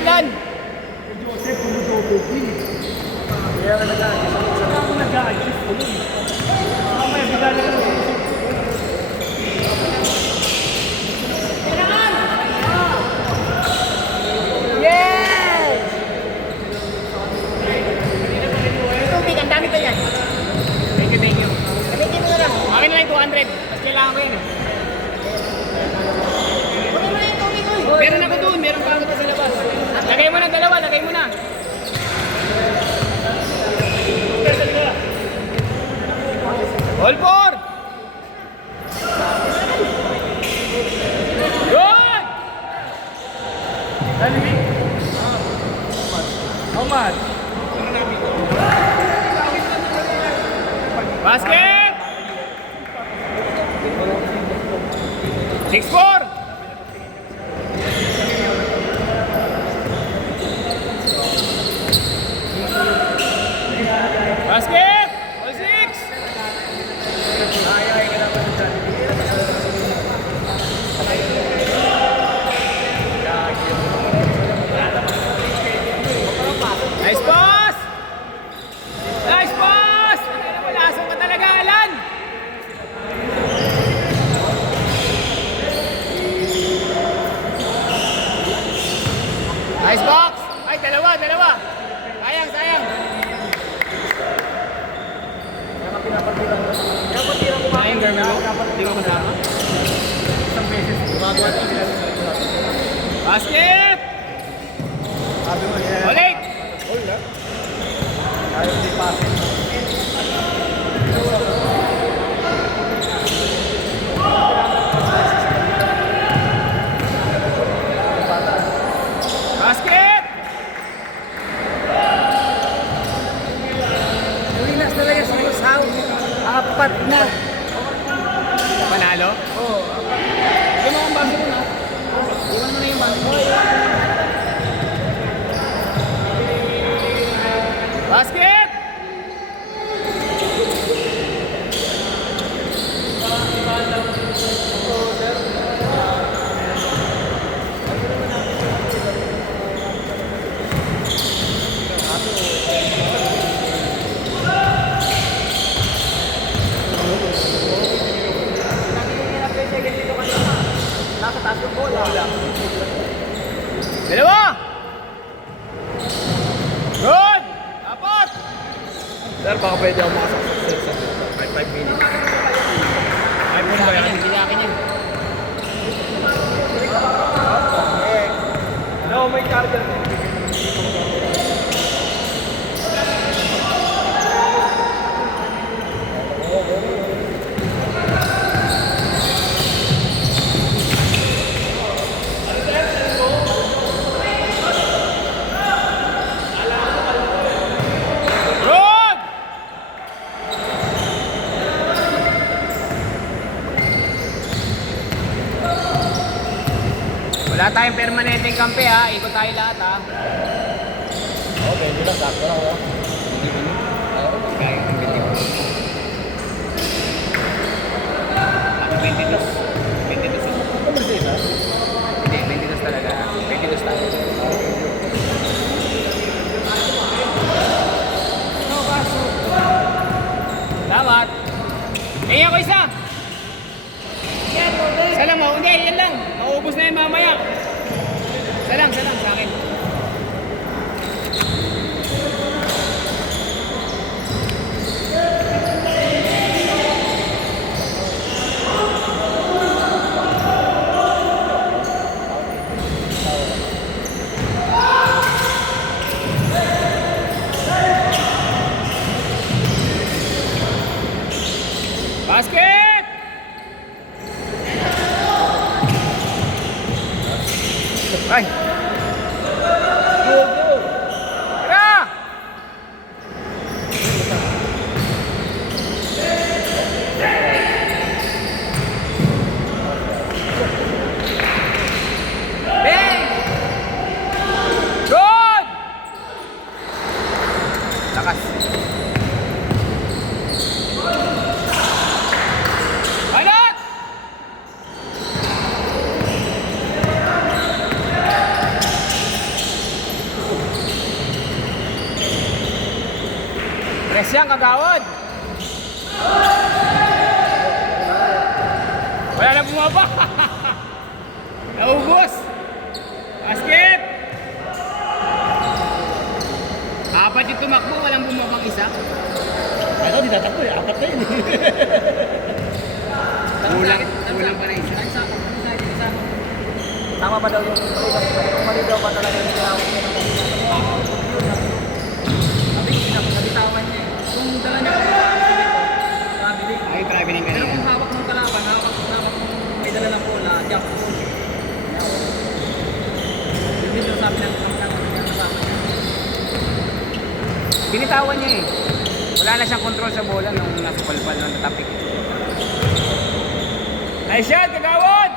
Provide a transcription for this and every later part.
Alan. Joseph, pumudobo din. Kaya ka nag-a-adjust. Saan ako nag-a-adjust ko nun? Mamaya, bigla na lang. Yes! Tubig, ang dami pa yan. Thank you, thank you. Gamitin mo na lang. Akin na lang 200. Mas kailangan ko yun. Kunin mo na yung tubig ko. Meron ako doon. Meron pa ako doon sa labas. Lagay mo na dalawa. Lagay mo na. All four! Good! How much? Basket! 6-4! Basket! All 6! Nice pass! Nice pass! Lasong ka talaga, Alan! Nice box! Ay, dalawa! Sayang, sayang! Sayang, Garmelo? Hindi ko kasama? Isang beses. Gumagawa din sila. Basket! Sabi mo, yeah. Ulit! All na. Ayaw di pasin. Basket! Ulinas talaga sa usaw. Apat na. Panalo? Oo. Iwan mo ang baso mo na. Iwan mo na yung baso mo. Basket! Nasa taas yung bola. Dalawa! Good! Apat! Sir, baka pwede ako makasaksak sa 5 minutes. Ay, mo ba yan? Hindi sa akin yan. No, may charger. Good! Wala tayong permanenteng kampe ha. Ikot tayo lahat ha. Okay, hindi lang. Sakto lang ako. Kaya yung 22. Ano 22? 22 yun. Ano ba siya? Hindi, 22 talaga. 22 tayo. Salamat. Tingin ako isa. Isa lang mo. Hindi, yan lang. Mauubos na yan mamaya. Isa lang sa akin. Basket! Ay! Tara! Bang! Good! Lakas. Anak! Yes yan, kagawad. Wala na bumaba. Naubos. Basket. Apat yung tumakbo, walang bumabang isa. Ako, di tatakbo eh. Apat na yun eh. Kulang pa na isa. Tama ba daw yung mali daw ba talaga yung tinawag niya? Nabitawan niya eh. Kung dala niya kung traveling. Ay, traveling Pero kanina. kung hawak ng kalaban, hawak may dala ng bola, jump ball. Yun din yung sabi ng kasama niya. Binitawan niya eh. Wala na siyang control sa bola nung nasa palpal ng tapik. Nice shot, kagawad!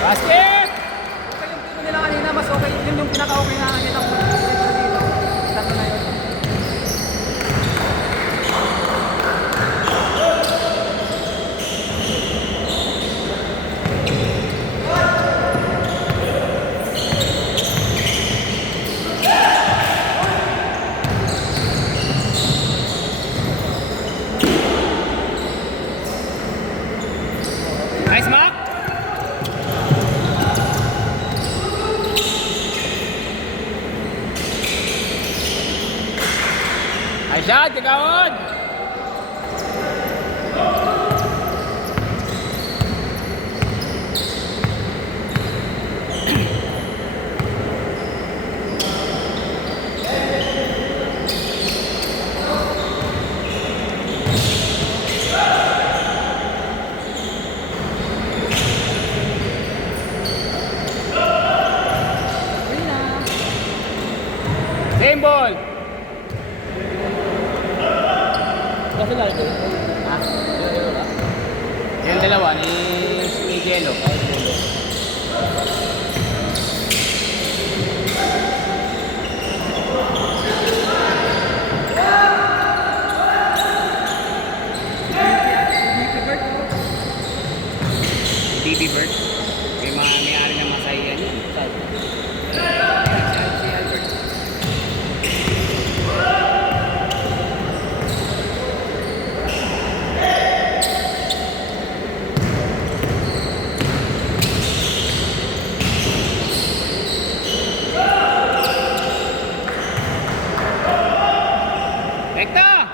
Basket! Okay yung tino nila kanina, mas okay. Yun yung pinaka-okay nga nila dito. Tatlo na yun. Nice, Mark! Nice shot, kagawad! Same ball! Kasi lang ito. Ha? Yung dalawa ni Jello. DB Bird. May-ari ng Masaya yun. Si Albert. Rekta!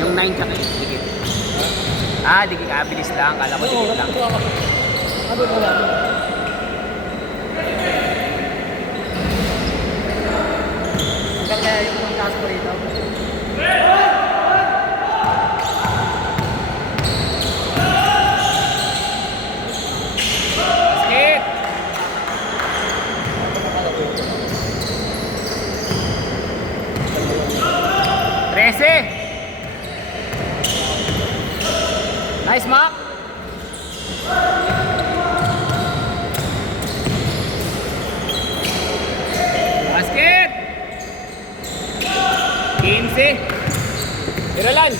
Yung 9 tsaka 8, dikit. Dikit. Bilis lang. Kala ko dikit lang. Ano ba lang? Hanggang kaya yung mga kaso rito. Basket! Trece! Nice, Mark! Basket! 15! Tira lang!